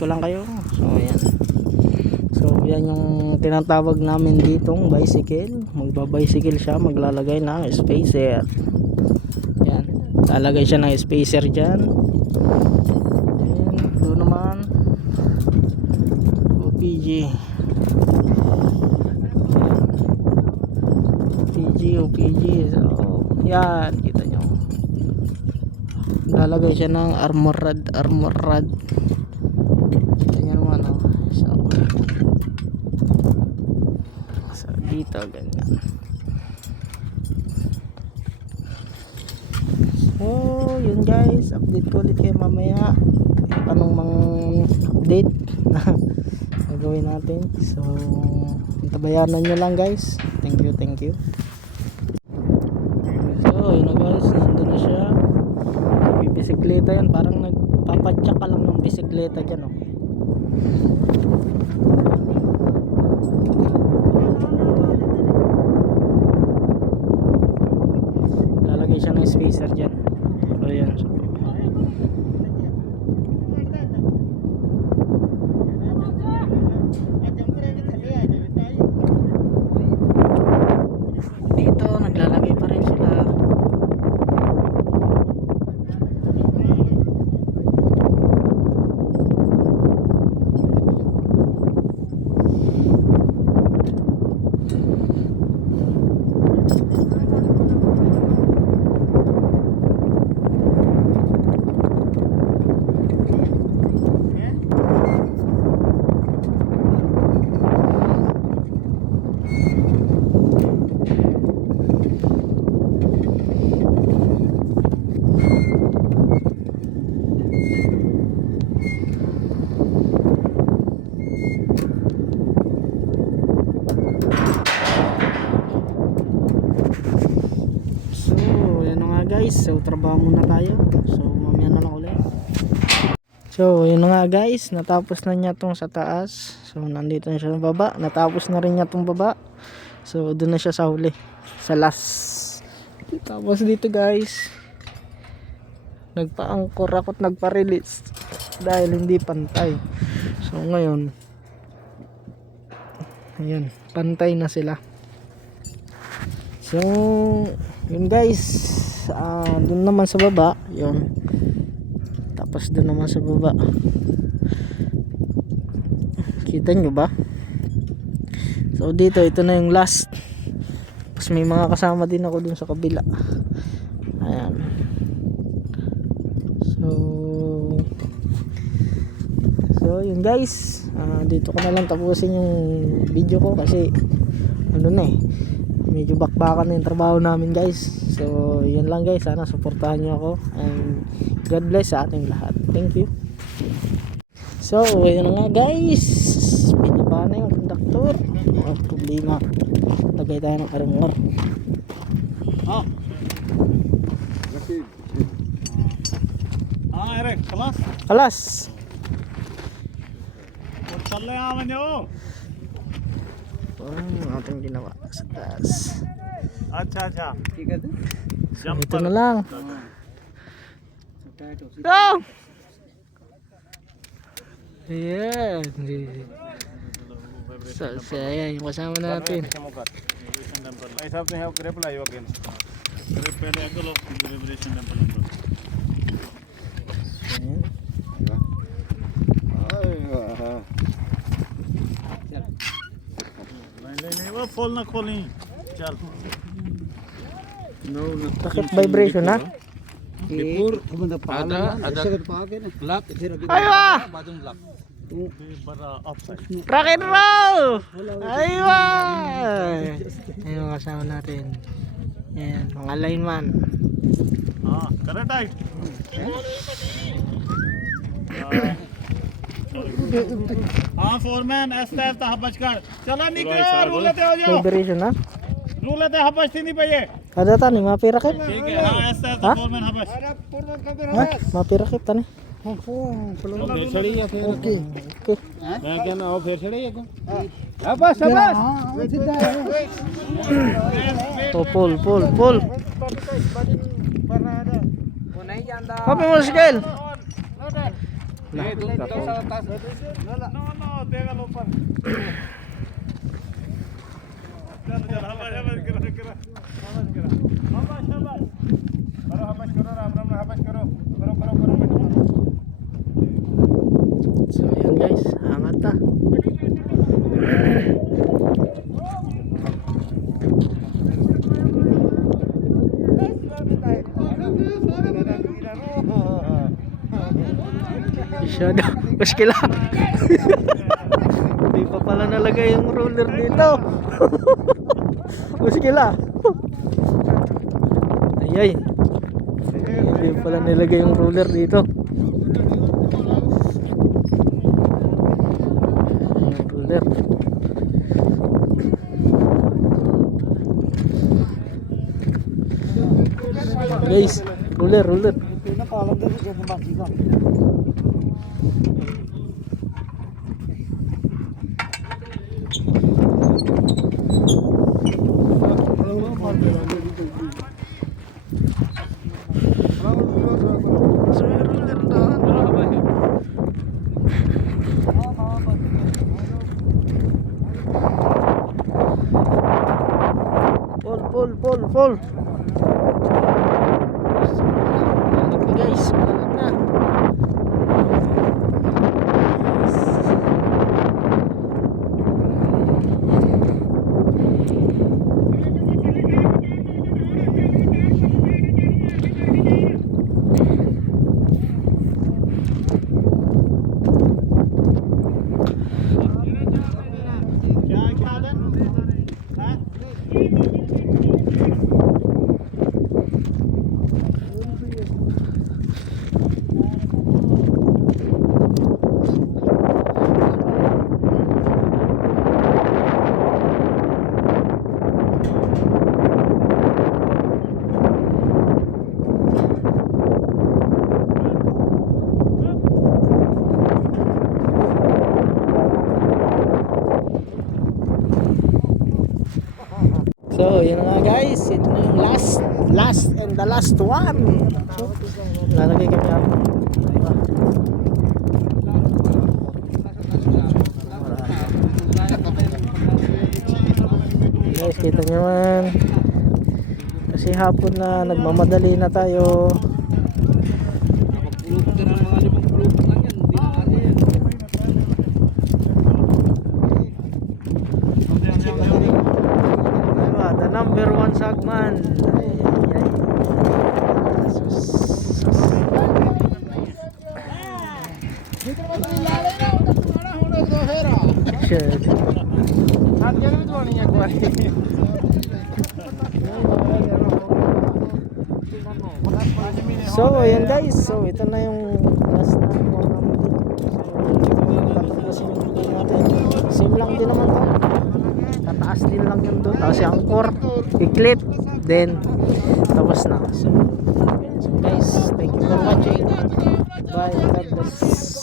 ko lang kayo. So ayan. So yan yung tinatawag namin ditong bicycle. Magba-bicycle siya, maglalagay ng spacer. Yan, lalagay siya ng spacer dyan. And doon naman OPG. OPG. So yan, kita nyo. Lalagay siya ng armor rod. Kita nyo naman, oh. So dito ganyan. So yun guys, update ko ulit kayo mamaya anong mang update na gagawin natin. So tabayanan nyo lang guys. Thank you. So yun na guys, nandun na siya. May bisikleta yan, parang nagpapadyak ka lang ng bisikleta dyan, oh. Lalagay siya ng spacer dyan. So yan. Dito naglalagay pa rin sila. Guys, so trabaho muna tayo. So mamaya na lang ulit. So yun na nga guys, natapos na niya tong sa taas. So nandito na siya sa baba. Natapos na rin niya tong baba. So doon na siya sa huli, sa last. Tapos dito guys, nagpa-angkor ako at nagpa-release dahil hindi pantay. So ngayon, ayan, pantay na sila. So yun guys, dun naman sa baba yun, tapos dun naman sa baba, kita nyo ba? So dito, ito na yung last. Tapos may mga kasama din ako dun sa kabila. Ayan. So yun guys, dito ko na lang tapusin yung video ko kasi ano na eh, medyo bakbakan na yung trabaho namin guys. So yun lang guys, sana suportahan nyo ako and God bless sa ating lahat. Thank you. So yun na nga guys, binaba na yung conductor. Walang problema, lagay tayo ng armor. Erik, Kalas चल रहे हैं बंदे वो ating ginawa sa taas. अच्छा ठीक है So, ito na lang. Go! Ayan. So, ayan yung kasama natin. ऐसा तो है ग्रेप लाइव अगेन ग्रेप पहले एंगल ऑफ लिबरेशन टेंपल नहीं वो फॉल ना खोली चल नो Bakit vibration ha? ada block Aywa! बाजू block बड़ा offside Rock and roll! Aywa! Ayan yung kasama natin. Ayan, mga lineman. हाँ करे टाइट हाँ फोरमैन ऐसा ऐसा हबच कर चला निकल रूल लेते हो जाओ Vibration ha? रूल लेते हबच थी नहीं पे ये Kada tani, mapirakit? ठीक है हाँ ऐसा ऐसा हाँ? फोरमैन हबच Ha? Mapirakit tani? फिर चढ़ी या फिर Okay. मैं कहना हो फिर चढ़ी या Abas! Oh, pull. Hopi mo, Sigel! Tapos. No, déjalo par. So yan guys, angat na. Masyado, maskila. Hindi pa pala nalagay yung roller dito. Maskila. Ayay. Hindi pala nilagay yung roller dito. Yung roller. Guys, roller. Fall. Malat na guys, malat na. So, yun na nga guys. Ito na yung last and the last one. So, lalagay kami ako. Guys, kita nyo man. Kasi hapon na, nagmamadali na tayo. The number one sagman. So ayan guys, so ito na yung last na one naman dito. So same lang din naman to. Tataas din lang yun doon. Tapos yung anchor, i-clip, then tapos na. So guys, thank you for watching. Bye, God bless.